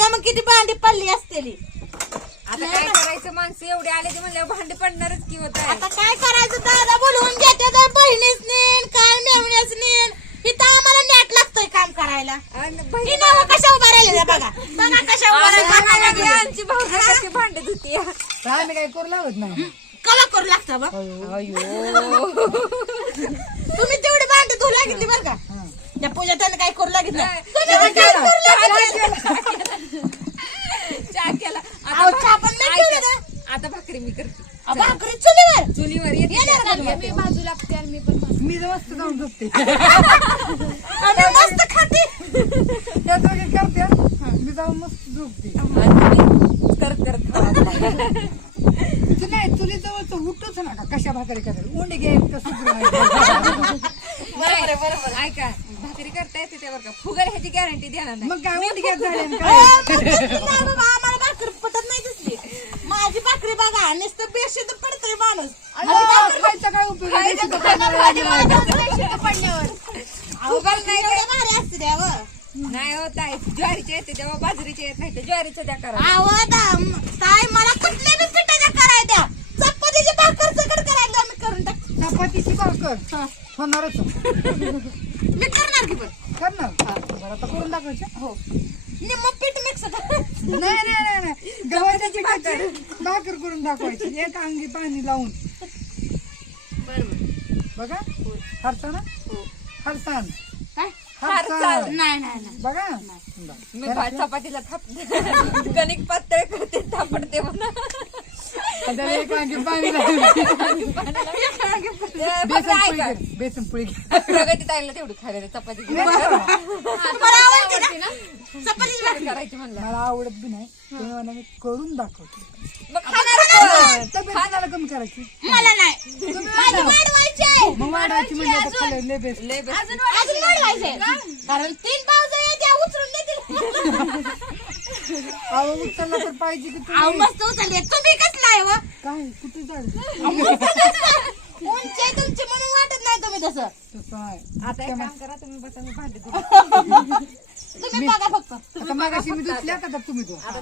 बघा मग किती भांडी पडली असतेली. आता काय करायचं माणसं एवढे आले ते म्हणल्यावर भांडे पडणारच की होत आहे. आता काय करायचं दादा बोलवून घेते तर बहिणीच नेन काल मेवण्याच नेन. इथं आम्हाला नेट लागतोय काम करायला. ही बहिणी- नावं कशा उभा राहिल्या बघा. बघा कशा उभा आम्ही आमची कशी भांडे धुती. आम्ही काही करू लागत नाही. कवा करू लागतं बा? तुम्ही तेवढी भांडी धुऊ लागितली बरं का? त्या पूजा त्यानं काय करू लागितलं लागितलं? चहा केला. अहो, आता चहा पण नाही आता भाकरी मी करते. भाकरी चुलीवर? चुलीवर येते. येणार का? मी बाजू लागते आणि मी पण बाजू. मी तर मस्त जाऊन झोपते. आम्ही मस्त खाते. त्या दोघी करते मी जाऊन मस्त झोपते. आणि करत करत. तू नाही चुली जवळच उठतच नका. कशा भाकरी करायला? उंडी घ्यायला का सुकरू नाही. बरोबर बरोबर ऐका. त्यावर का. फुगर ह्याची गॅरंटी देणार नाही. मग काय उंडी घ्यायला झाले आणि अहो, काय? मग तेच की नाही बाबा, आम्हाला भाकरी पटत नाही दिसली माझी भाकरी बघा नुसतं बेशुद्ध पडतोय माणूस. अहो, खायचा काय उपयोग आहे? देशी तर खायला. अहो, भाकरी एवढ्या भारी असते द्या व. नाही होत आहे ज्वारीचे येते तेव्हा बाजरीचे येत नाही तर ज्वारीचं द्या करा. अहो, दा- ताई मला कुठल्या बी पिठाच्या कराय द्या चपातीची भाकर सकट करायला मी करून टाक चपातीची भाकर? होणारच. मी करणार की पण. करणार बरं आता करून दाखवायचं? हो. निम्म पीठ मिक्स कर. नाही नाही नाही गव्हाच्या पिठाची भाकर. करून दाखवायची. एक अंगी पाणी लावून. बघा. हरता ना हरतान काय? हरतान नाही नाही नाही. बघा. मी चपातीला थाप कणिक पातळ करते थापडते म्हणा बेसन पोळी. प्रगती ताईला तेवढी खायला चपाती आवडते ना. भाकरी करायची म्हणलं. मला आवडत बी नाही. तुम्ही म्हणा मी करून दाखवतो. मग खाणार कमी करायची? मला नाही. वाढवायची म्हणजे वाढवायची कारण तीन पावसा येते उचलून देतील. अहो उचलला तर पाहिजे की तुम्ही. मस्त उचलले तुम्ही कसला व? काय कुठे जायचं? उंची आहे तुमची म्हणून वाटत नाही तुम्ही तसं. आता एक काम करा तुम्ही बसा मी भांडे धुते. तुम्ही बघा फक्त. आता मागाशी मी धुतल्या का तुम्ही धुवा? आता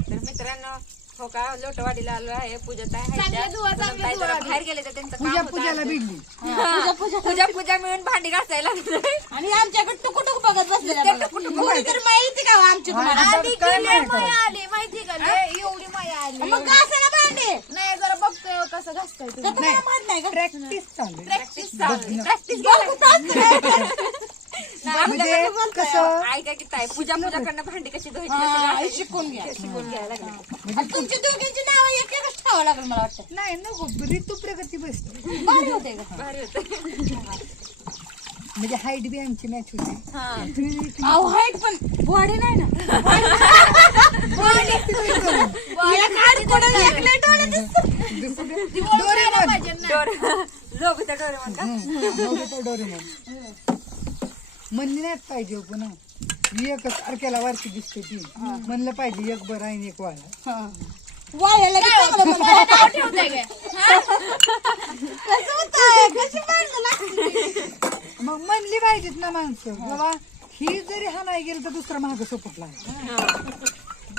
तर मित्रांनो हो का? लोटवाडीला आलो आहे. पूजा. बाहेर गेले तर त्यांचं पूजा काम होतं पूजाला आज. बिगली पूजा पूजा पूजा पूजा. मिळून भांडी घासायला. आणि आमच्याकडे टुकू टुकू बघत थोडी तर माहिती का हो आमची माया. आली माहिती का? एवढी माया आली. मग घासायला भांडे? नाही जरा बघतोय कसं घासताय प्रॅक्टिस. प्रॅक्टिस चालू प्रॅक्टिस म्हणजे कसं ऐका की ताई पूजा पूजाकडनं भांडी कशी धुवायची हा, हे शिकून घ्या शिकून घ्यायला लागले. आणि तुमची दोघींची नाव एक एकच ठेवावं लागेल मला वाटतं. नाही नको. ऋतू प्रगती बसते. भारी होते का भारी होतं. म्हणजे हाईट बी आमची मॅच होते. हा. अहो हाईट पण बॉडी नाही ना. एक हात कुठं एक लय डोळे दिसतात. डोरेमॉन. लोक त्या डोरेमॉन का? नवरीचा डोरेमॉन. म्हणली नाही पाहिजे हो पुन्हा. एकच तारखेला वारकी दिसते ती. म्हणलं पाहिजे एक बरं आहे आणि एक वाळा हा. वाळलेलं बी चांगलं बनतं. ठेवताय काय कसं होतंय? कशी माणसं लागतील? मग म्हणली पाहिजेत ना माणसं बाबा ही जरी हा नाही गेलं तर दुसरा महाग सपोटला आहे.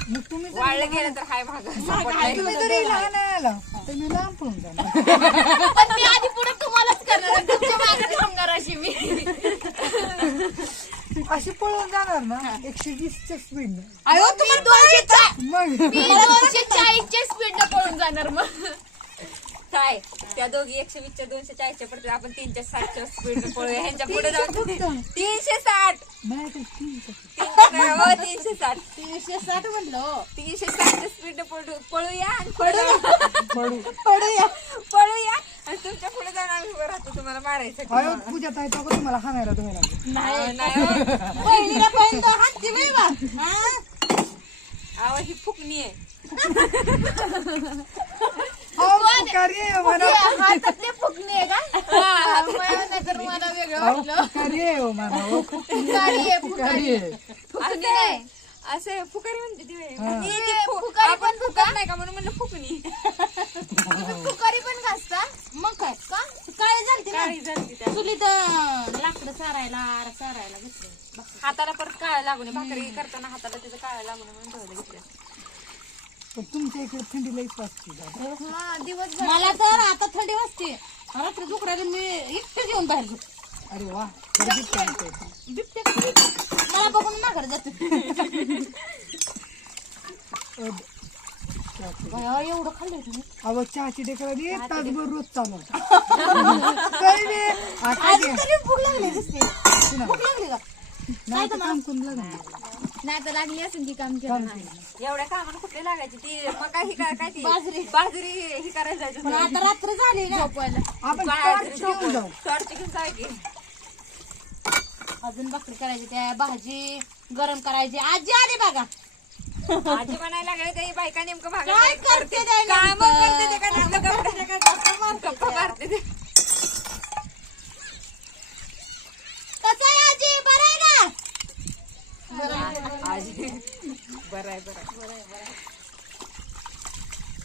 मग तुम्ही जरी वाळलं गेलं तर हाय भाग तुम्ही जरी लहान आला तर मी लांब पळून जाणार. पण मी आधी पुढे तुम्हालाच करणार आणि तुमच्या मागे थांबणार अशी मी. अशी पळून जाणार ना एकशे वीसच्या स्पीड अयो तुम्ही दोनशे चा- मग मी दोनशे चाळीसच्या स्पीड पळून जाणार मग. काय? त्या दोघी एकशे वीसच्या दोनशे चाळीसच्या पडतात आपण तीनशे साठच्या स्पीड पळूया. ह्यांच्या पुढे जाऊन तीनशे साठ. नाही ते तीन टक्के. तीनशे हो, तीनशे साठ. तीनशे साठ म्हणलं. तीनशे साठच्या स्पीड पळूया आणि पुढे जाऊन पळू. पडूया पळूया. आणि तुमच्यापुढे जाऊन आम्ही उभं राहतो तुम्हाला मारायचं अयो पूजा ताई तो तुम्हाला हाणायला लागेल नाही हो. बहिणीला बहीण तो हातची बाई बा. हा? अहो ही फुकणी आहे अहो, पुकारी. हातातले फुकणे आहे का नाही तर मला वेगळं अहो, वाटलं पुकारी आहे हो म्हणा. अहो, फुकारी आहे पुकारी आहे. फुकणी नाही असं फुकारी म्हणते ती बाई. हा. ती- ती फु- फुकारी आपण पण फुकट नाही का म्हणून म्हणलं फुकणी तुम्ही फुकारी पण घासता मग काय का काय झालती ना काळी झाली त्या चुलीत अं, लाकडं सारायला आर सारायला घेतलं. हाताला परत काळा लागू नये. भाकरी करताना हाताला तिचं काळा लागू नये म्हणून घेतलं. पण तुमच्या इकडे थंडी लईच वाजते? हा दिवसभर. मला तर आता थंडी वाजते. रात्री दुकड्याला मी येऊन बाहेर झोप अरे वा? मला बघून माघार जाते. अ, चहाची- बाया, एवढं खाल्लंय तुम्ही. अहो चहाची डेकरा तासभर रोज चालू काही नाही. आता आज. तरी दिसते भूक लागली का? नाही तर काम करून. नाही तर लागली असेल ती काम केलं. काम नाही. एवढ्या कामाला कुठली लागायची? ती मग काय ही काय काय ती? बाजरी. बाजरी ही करायला जायचं पण आता रात्र झाली ना. आपण टॉर्च घेऊन जाऊ. टॉर्च घेऊन जाय की. अजून भाकरी करायची त्या भाजी गरम करायची. आजी आली बघा. आजी म्हणायला लागले ते बायका नेमकं भागा काय करते ते काम नेमकं? करते ते का गप्पा मारते ते कसं आहे आजी बरं आहे का आजी बरं आहे बरं आहे.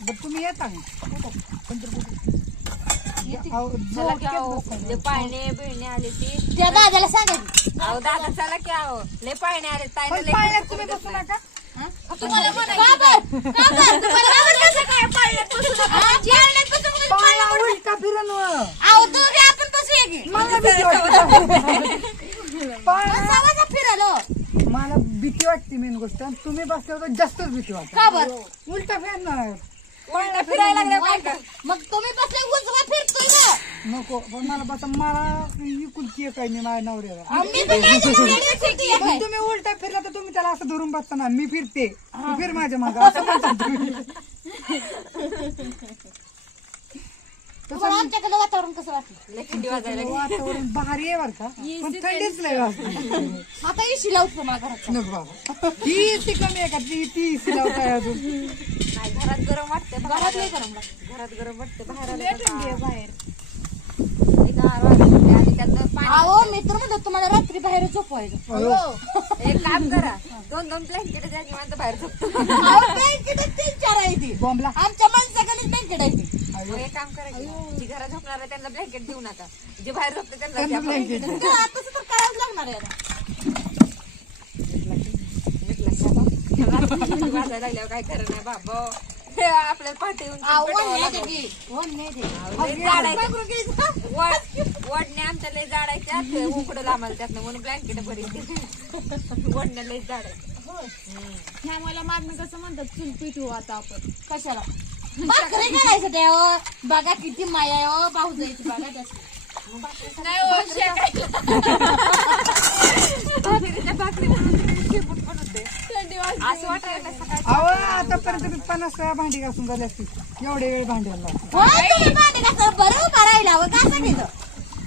बरं तुम्ही येता का चला पाळणे बिळणे आले ती त्या दादाला सांगायची अहो दादा चला की अहो लय पाळणे आले ताईला पण लय पाळण्यात खर्च तुम्ही बसू. नका तुम्हाला का बरं? का बरं? तुम्हाला का बरं कसं काय पाळण्यात बसू नका? पाळण्यात बसू नका. पाळणा उलटा फिरून. अहो, आपण बसूया की. मला भीती वाटते पाळणा बसा, बसा फिरायला. मला भीती वाटते मेन गोष्ट. आणि तुम्ही बसल्यावर जास्तच भीती वाटते. का बरं? उलटा फिरायला लागल्या बायका मग तुम्ही बसले उजवा फिरतोय का नको पण मला बसा मला इकुलची एक आहे मी माझ्या नवऱ्याला? आम्ही पण नाही केलं, वेगळी फिरती आहे. पण तुम्ही उलटा फिरला तर तुम्ही त्याला असं धरून बसताना मी फिरते. तू फिर माझ्या मागं असं म्हणता तुम्ही. तुम्हाला आमच्याकडे वातावरण कसं वाटलं? लय थंडी वाजायला लागली. वातावरण भारी आहे बरं का. पण थंडीच लय वाजते. आता लावतो मला घरात? नको बाबा. ही ती कमी आहे का? ती ती सिलावत आहे अजून? नाही घरात गरम वाटते घरात गरम लागतं. घरात गरम वाटते बाहेर आलं बाहेर. एक गार वाटते आणि त्यातनं पाणी अहो मी तर म्हणलं तुम्हाला रात्री बाहेर झोपवायचं. अहो, एक काम करा. दोन दोन ब्लँकेट द्या किंवा बाहेर झोपतो. अहो, तीन चार आहे ती. बॉम्बला आमच्या माणसाकडे ब्लँकेट आहे ती. मग एक काम करा की, जी घरात झोपणार आहे त्यांना ब्लँकेट देऊ नका जे बाहेर झोपते त्यांना द्या. blanket आता तर करावंच लागणार आहे आता. वाजायला लागल्यावर काय खरं नाही बाबा हे आपल्याला पहाटे येऊन अहो, पेटवावं वन नाही लागलं. ते की, वन नाही ते. लय जाड आहे. पांघरून घ्यायचं. वड वडणे आमच्या लय जाड आहे त्यात उकडलं आम्हाला त्यातनं म्हणून ब्लँकेट भरी वडणं लय जाड आहे ह्या मला मागणं कसं म्हणतात चुल पिठू आता आपण कशाला भाकरी करायचं ते हो. बघा किती माया आहे हो भाऊ जायची बघा त्याची. नाही हो, शेकायला. भाकरी पण थंडी वाजते. असं वाटायला सकाळी अहो आतापर्यंत मी पन्नास वेळा भांडी घासून झाली असती एवढे वेळ भांड्याला लागते. हो, तुम्ही भांडी बरं राहिला हो, का सांगितलं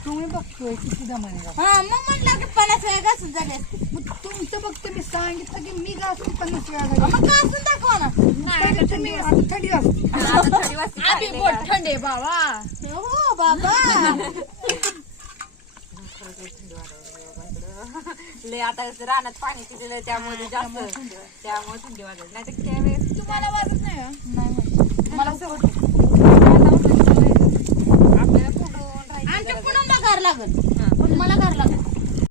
तुम्ही बघतोय किती दमाने हा मग म्हटलं की पन्नास वेळा घासून झाले असते मग तुमचं बघते मी सांगितलं की मी घासून पन्नास वेळा झाली मग घासून दाखवा ना. पहिले थंडी आता थंडी वाजते. आम्ही बोट थंडी आहे बाबा. हो बाबा. लय आता रानात पाणी पिलेलं त्यामुळे जास्त त्यामुळे थंडी वाजत. नाही तर त्यावेळेस तुम्हाला वाजत नाही. मला असं वाटतं. आपल्याला कुठून राहायचं आमच्या पुढून गार लागल. पण मला गार लागल.